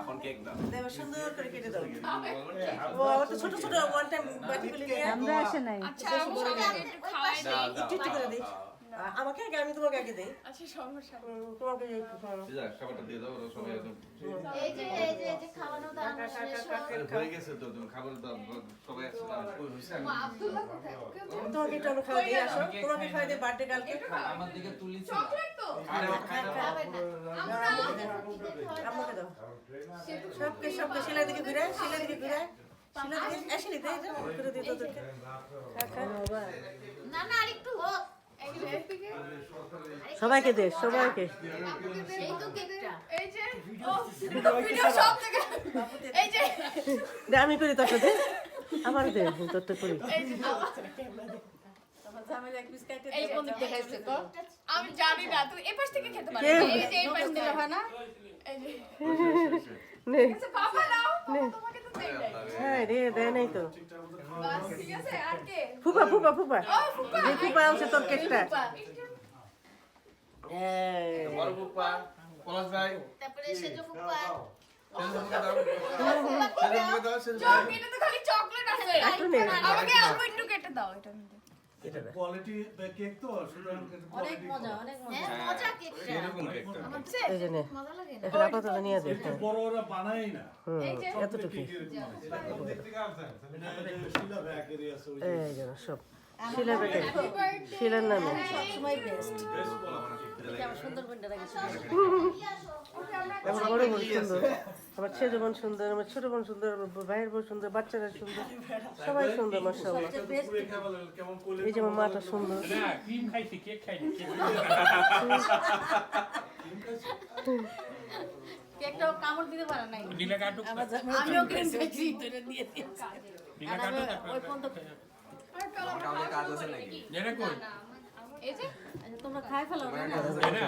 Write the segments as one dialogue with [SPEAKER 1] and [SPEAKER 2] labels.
[SPEAKER 1] এখন
[SPEAKER 2] কেক দাও।
[SPEAKER 3] দেবা সুন্দর করে কেটে দাও। ও তো ছোট ছোট ওয়ান টাইম বাটিগুলি নিয়ে
[SPEAKER 4] আমরা আসে নাই
[SPEAKER 5] আচ্ছা আমি একটু খাওয়াই দিই
[SPEAKER 2] দাও দাও
[SPEAKER 3] একটু একটু করে দিই। আমাকে আগে আমি তোমাকে আগে দিই।
[SPEAKER 5] আচ্ছা সমস্যা
[SPEAKER 3] তোমাকে একটু খাওয়ানো।
[SPEAKER 6] খাবারটা দিয়ে দাও ওরা সবাই একদম
[SPEAKER 7] এই যে এই যে এই যে খাওয়ানো দাওয়ানো
[SPEAKER 6] হয়ে গেছে তো তুমি খাবার দাও সবাই একসাথে ওই হইছে?
[SPEAKER 7] মা আব্দুল্লাহ কোথায়
[SPEAKER 3] তোমাকে একটু আমি খাওয়াই দিই আসো। তোমাকে খাওয়াই দিই বার্থডে কালকে
[SPEAKER 2] আমার দিকে তুলি
[SPEAKER 5] চকলেট তো।
[SPEAKER 7] খাবে না। আমরা আমাদের রুটিতে খাওয়া
[SPEAKER 3] আমাকে দাও। সবকে সবকে শিলা দিকে ঘুরে শিলা দিকে ঘুরে। শিলা দিকে আসেনি তাই এটা করে দিই তোদেরকে খা, খা।
[SPEAKER 7] না না আরেকটু হোক
[SPEAKER 3] সবাইকে দে সবাইকে।
[SPEAKER 5] থেকে
[SPEAKER 3] আমি করি তোরটা দে। আমার দে করি।
[SPEAKER 7] থেকে আসছে তো?
[SPEAKER 5] আমি জানি না তুই এই পাশ থেকে খেতে পারবি। এই যে এই পাশ দিলে হয় না
[SPEAKER 3] নে।
[SPEAKER 5] বাবা নাও বাবা তোমাকে তো দেই নাই।
[SPEAKER 3] হ্যাঁ রে দেয় নাই তো।
[SPEAKER 5] বাস ঠিক আছে আর কে?
[SPEAKER 3] ফুপা ফুপা ফুপা। যে ফুপা আনছে তোর কেকটা
[SPEAKER 5] চকলেট আছে। আমাকে অল্প একটু কেটে দাও এটা
[SPEAKER 3] এটা
[SPEAKER 1] কোয়ালিটি কেক তো
[SPEAKER 4] অনেক মজা অনেক মজা
[SPEAKER 7] হ্যাঁ মজা কেকটা
[SPEAKER 6] এরকম কেকটা
[SPEAKER 3] এই যে নে
[SPEAKER 7] মজা লাগে না
[SPEAKER 3] এখন আপাতত নিয়ে দে হ্যাঁ।
[SPEAKER 1] বড় ওরা বানাই না
[SPEAKER 3] হুম
[SPEAKER 5] এই যে।
[SPEAKER 3] এতটুকু সব শিলা বেটে শিলার নামে
[SPEAKER 4] সুন্দর
[SPEAKER 3] আমার বড় বোন সুন্দর। আমার ছেলে বোন সুন্দর আমার ছোট বোন সুন্দর আমার ভাইয়ের বোন সুন্দর বাচ্চারা সুন্দর সবাই সুন্দর মাসাল্লাহ এই যে আমার মাটা সুন্দর।
[SPEAKER 8] না ক্রিম খাইছি কেক খাইনি কেক
[SPEAKER 4] কেকটা কামড় দিতে পারে নাই। আমিও ক্রিম খাইছি। তোরে দিয়ে দিয়েছি।
[SPEAKER 8] নীলা
[SPEAKER 4] আর আমি
[SPEAKER 8] কাটুক
[SPEAKER 4] ওই পর্যন্ত
[SPEAKER 2] কাজ আছে নাকি?
[SPEAKER 5] এই যে?
[SPEAKER 4] আচ্ছা, তোমরা খাই ফেলো না?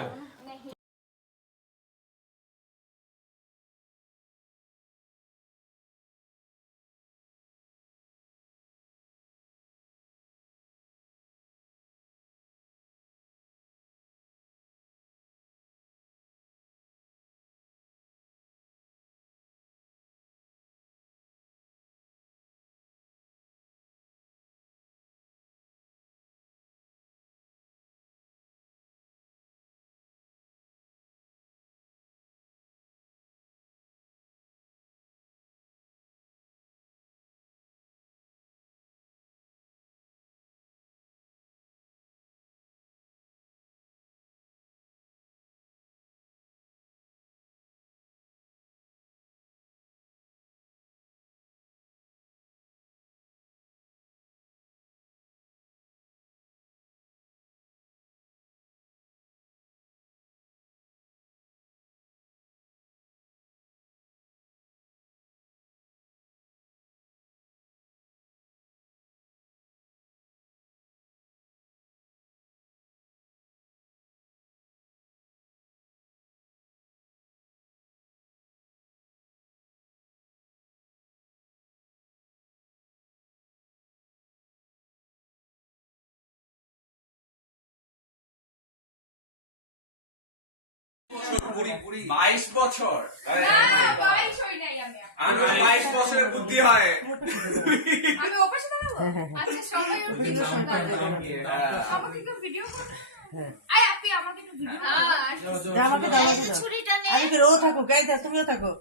[SPEAKER 8] নে
[SPEAKER 5] আমি
[SPEAKER 3] করে। ও থাকো গাই থাক তুমিও থাকো।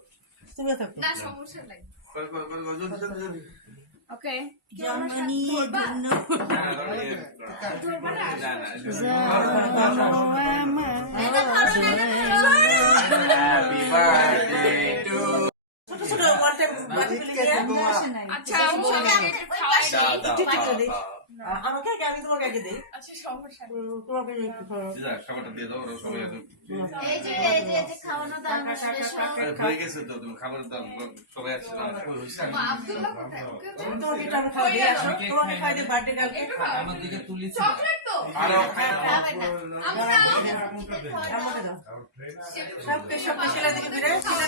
[SPEAKER 3] তুমিও থাকো।
[SPEAKER 5] না সমস্যা নাই। আচ্ছা
[SPEAKER 3] আমাকে আগে আমি তোমাকে আগে দিই।
[SPEAKER 5] আচ্ছা সমস্যা
[SPEAKER 3] তোমাকে একটু খাওয়া।
[SPEAKER 6] যা, খাবারটা দিয়ে দাও ওরা সবাই একদম
[SPEAKER 7] এই যে এই যে এই যে খাওয়ানো দাও আমার শেষ হোক।
[SPEAKER 6] আরে হয়ে গেছে তো তুমি খাবার দাও সবাই আসছে না।
[SPEAKER 5] তো-
[SPEAKER 3] তোমাকে একটু খাওয়া দিয়ে আসো। তোমাকে খাওয়া দিয়ে বার্থডে কালকে।
[SPEAKER 5] চকলেট আরও
[SPEAKER 3] আমাকে দাও সবকে সবকে সেলা সেলা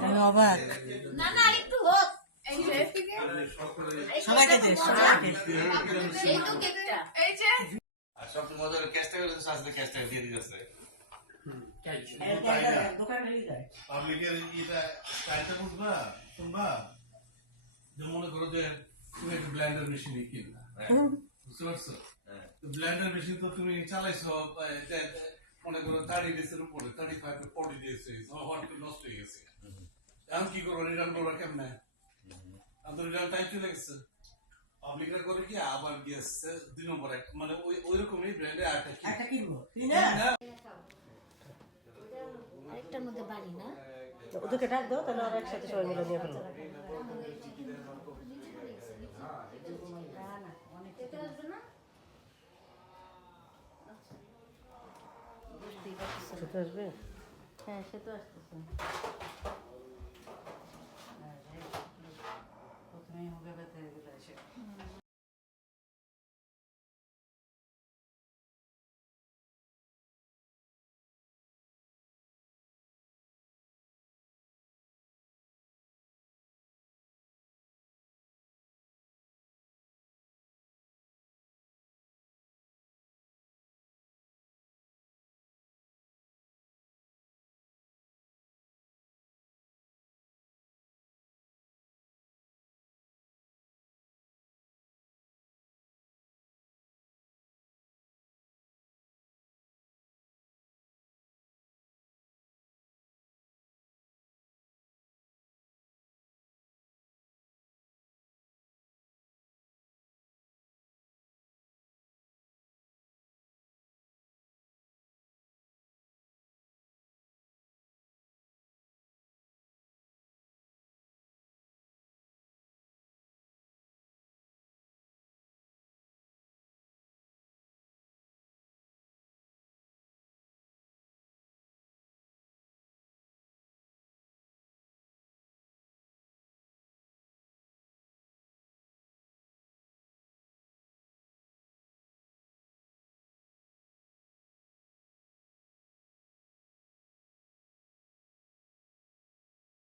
[SPEAKER 3] আমি অবাক
[SPEAKER 7] না না আরেকটু হোক।
[SPEAKER 3] সবাইকে দে সবাইকে
[SPEAKER 7] সেই তো কেকটা।
[SPEAKER 5] এই যে।
[SPEAKER 6] আর সবচেয়ে মজার ক্যাশটা করে আসলে ক্যাশটা দিয়ে দিতেছে।
[SPEAKER 3] দোকানে নিয়ে যায়।
[SPEAKER 9] পাবলিকের এটা স্টাইলটা বুঝবা? তোমরা? যে মনে করো যে তুমি একটা ব্লেন্ডার মেশিন কিনলা বুঝতে পারছ? ব্লেন্ডার মেশিন তো তুমি চালাইছো মনে করো ডেজ এর উপরে thirty five forty days hot নষ্ট হয়ে গেছে। এখন কি করব? রিটার্ন করব কেমনে? রিটার্ন টাইম চলে গেছে পাবলিকরা করে কি আবার গিয়েছে দুই নম্বর মানে ওই ওই রকমই ব্র্যান্ডে আরেকটা কি
[SPEAKER 3] একটা কিনবো। না
[SPEAKER 7] আরেকটার মধ্যে বাড়ি না?
[SPEAKER 3] ওদেরকে ডাক দাও তাহলে ওরা একসাথে সবাই মিলে নিয়ে ফেলব
[SPEAKER 7] খেতে আসবে
[SPEAKER 3] আসবে
[SPEAKER 4] হ্যাঁ সে তো আসতেছে।
[SPEAKER 3] to.